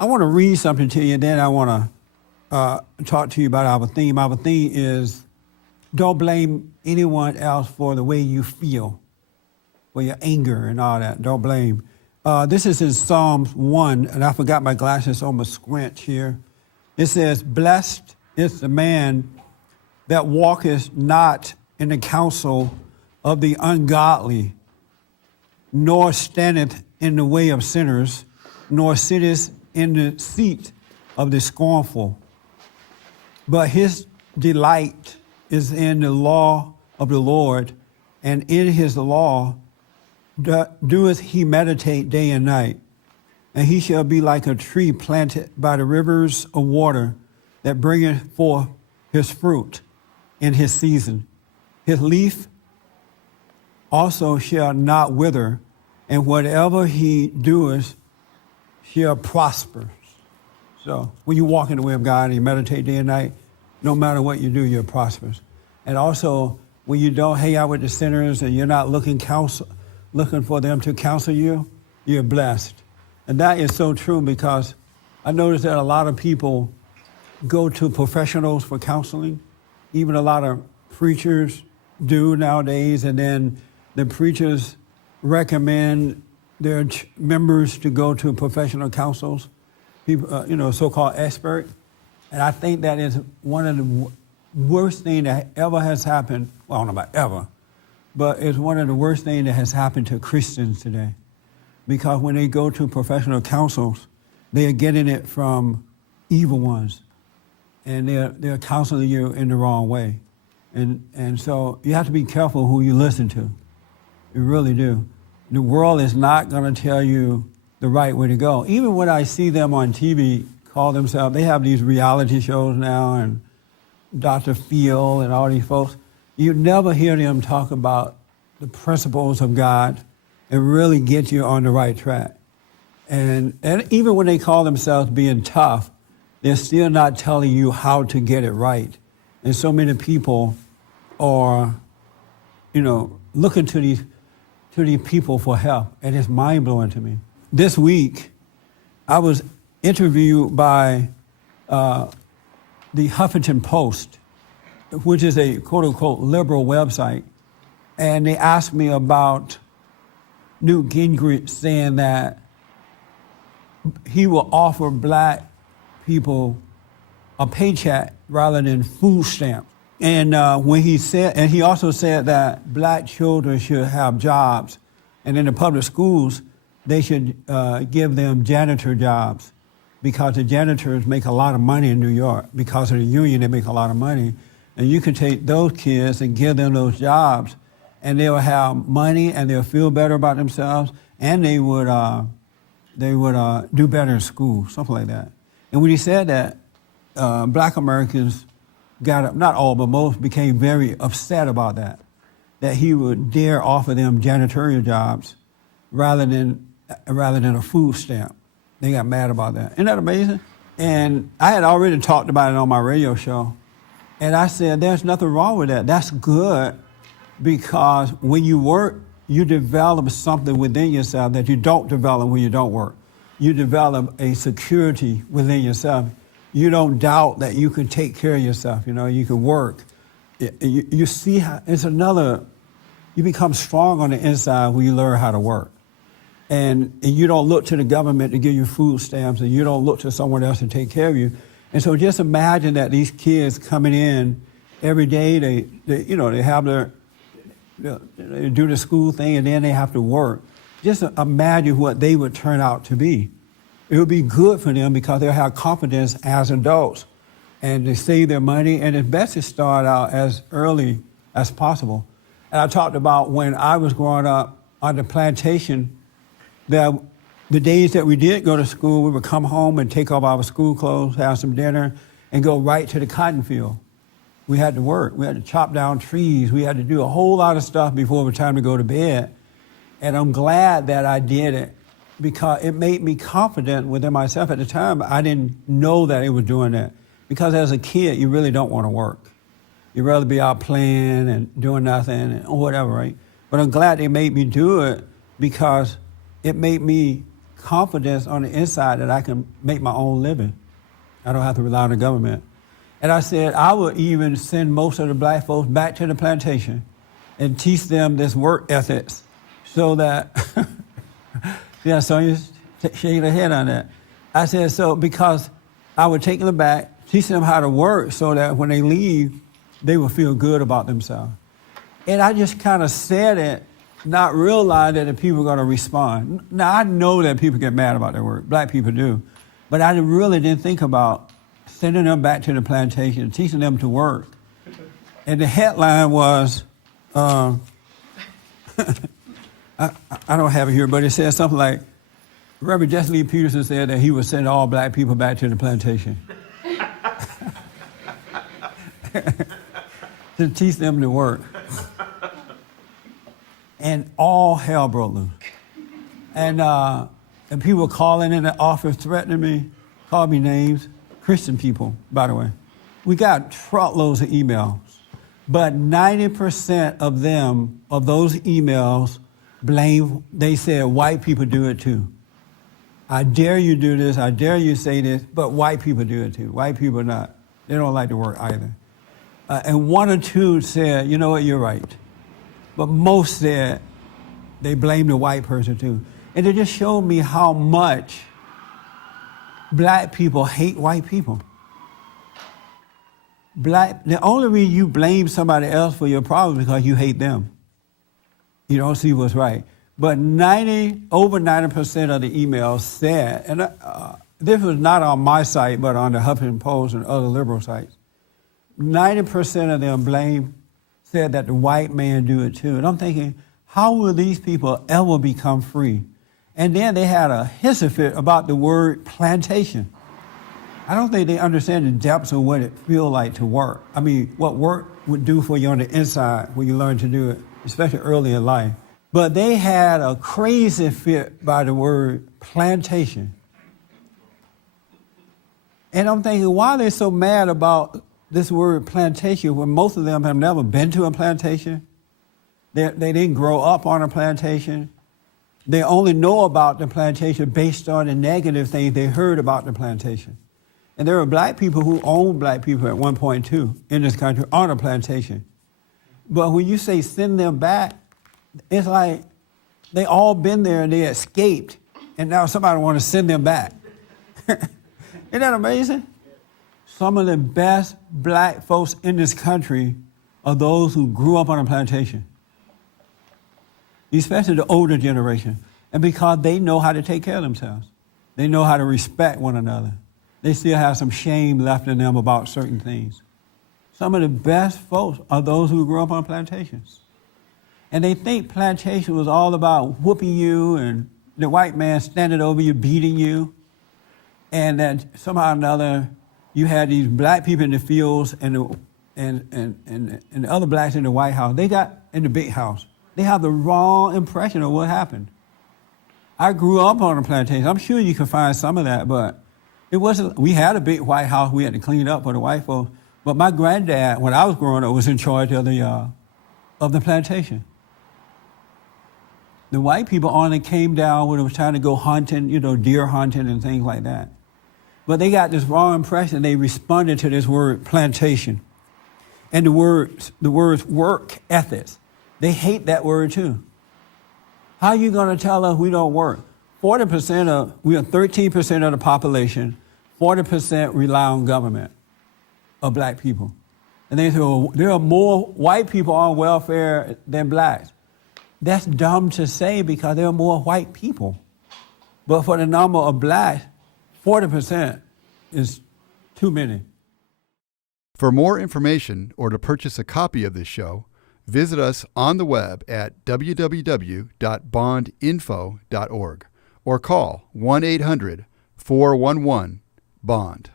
I want to read something to you, and then I want to talk to you about our theme. Our theme is don't blame anyone else for the way you feel, for your anger and all that. Don't blame. This is in Psalms 1, and I forgot my glasses, so I'm going to squint here. It says, blessed is the man that walketh not in the counsel of the ungodly, nor standeth in the way of sinners, nor sitteth in the seat of the scornful. But his delight is in the law of the Lord, and in his law doeth he meditate day and night. And he shall be like a tree planted by the rivers of water that bringeth forth his fruit in his season. His leaf also shall not wither, and whatever he doeth shall prosper. So when you walk in the way of God and you meditate day and night, no matter what you do, you're prosperous. And also, when you don't hang out with the sinners and you're not looking for them to counsel you, you're blessed. And that is so true, because I noticed that a lot of people go to professionals for counseling. Even a lot of preachers do nowadays, and then the preachers recommend their members to go to professional counsels, people, so-called expert. And I think that is one of the worst things that ever has happened. Well, I don't know about ever, but it's one of the worst things that has happened to Christians today. Because when they go to professional counsels, they are getting it from evil ones, and they're counseling you in the wrong way. And so you have to be careful who you listen to. You really do. The world is not going to tell you the right way to go. Even when I see them on TV call themselves, they have these reality shows now, and Dr. Phil and all these folks, you never hear them talk about the principles of God and really get you on the right track. And even when they call themselves being tough, they're still not telling you how to get it right. And so many people are, looking to these people for help, and it's mind-blowing to me. This week, I was interviewed by the Huffington Post, which is a quote-unquote liberal website, and they asked me about Newt Gingrich saying that he will offer black people a paycheck rather than food stamps. And he also said that black children should have jobs, and in the public schools, they should give them janitor jobs, because the janitors make a lot of money in New York. Because of the union, they make a lot of money. And you can take those kids and give them those jobs, and they'll have money, and they'll feel better about themselves, and they would do better in school, something like that. And when he said that, black Americans got up, not all, but most, became very upset about that he would dare offer them janitorial jobs rather than a food stamp. They got mad about that. Isn't that amazing? And I had already talked about it on my radio show, and I said, there's nothing wrong with that. That's good, because when you work, you develop something within yourself that you don't develop when you don't work. You develop a security within yourself. You don't doubt that you can take care of yourself. You can work. You see how you become strong on the inside when you learn how to work. And you don't look to the government to give you food stamps, and you don't look to someone else to take care of you. And so just imagine that these kids coming in every day, they have they do the school thing, and then they have to work. Just imagine what they would turn out to be. It would be good for them, because they'll have confidence as adults, and they save their money, and it's best to start out as early as possible. And I talked about when I was growing up on the plantation, that the days that we did go to school, we would come home and take off our school clothes, have some dinner, and go right to the cotton field. We had to work. We had to chop down trees. We had to do a whole lot of stuff before it was time to go to bed. And I'm glad that I did it, because it made me confident within myself. At the time, I didn't know that it was doing that. Because as a kid, you really don't want to work. You'd rather be out playing and doing nothing or whatever, right? But I'm glad they made me do it, because it made me confidence on the inside that I can make my own living. I don't have to rely on the government. And I said, I will even send most of the black folks back to the plantation and teach them this work ethics so that, yeah, so you shake your head on that. I said, so because I would take them back, teach them how to work so that when they leave, they will feel good about themselves. And I just kind of said it, not realizing that the people are going to respond. Now, I know that people get mad about their work. Black people do. But I really didn't think about sending them back to the plantation, teaching them to work. And the headline was, I don't have it here, but it says something like, Reverend Jesse Lee Peterson said that he would send all black people back to the plantation to teach them to work. And all hell broke loose. And people were calling in the office, threatening me, calling me names. Christian people, by the way. We got truckloads of emails, but 90% of them, of those emails, they said white people do it too. I dare you do this, I dare you say this, but white people do it too. White people not. They don't like to work either. And one or two said, you know what, you're right. But most said they blamed the white person too. And it just showed me how much black people hate white people. The only reason you blame somebody else for your problem is because you hate them. You don't see what's right. But over 90% of the emails said, and this was not on my site, but on the Huffington Post and other liberal sites, 90% of them said that the white man do it too. And I'm thinking, how will these people ever become free? And then they had a hissy fit about the word plantation. I don't think they understand the depths of what it feels like to work. I mean, what work would do for you on the inside when you learn to do it, especially early in life. But they had a crazy fit by the word plantation. And I'm thinking, why are they so mad about this word plantation when most of them have never been to a plantation? They didn't grow up on a plantation. They only know about the plantation based on the negative things they heard about the plantation. And there were black people who owned black people at one point too in this country on a plantation. But when you say send them back, it's like they all been there and they escaped, and now somebody want to send them back. Isn't that amazing? Some of the best black folks in this country are those who grew up on a plantation, especially the older generation, and because they know how to take care of themselves. They know how to respect one another. They still have some shame left in them about certain things. Some of the best folks are those who grew up on plantations. And they think plantation was all about whooping you and the white man standing over you, beating you, and that somehow or another you had these black people in the fields and the other blacks in the White House. They got in the big house. They have the wrong impression of what happened. I grew up on a plantation. I'm sure you can find some of that, but it wasn't. We had a big White House. We had to clean it up for the white folks. But my granddad, when I was growing up, was in charge of the plantation. The white people only came down when it was time to go hunting, deer hunting and things like that. But they got this wrong impression. They responded to this word plantation. And the words work ethics. They hate that word too. How are you going to tell us we don't work? We are 13% of the population, 40% rely on government of black people. And they say, well, there are more white people on welfare than blacks. That's dumb to say because there are more white people. But for the number of blacks, 40% is too many. For more information or to purchase a copy of this show, visit us on the web at www.bondinfo.org or call 1-800-411-BOND.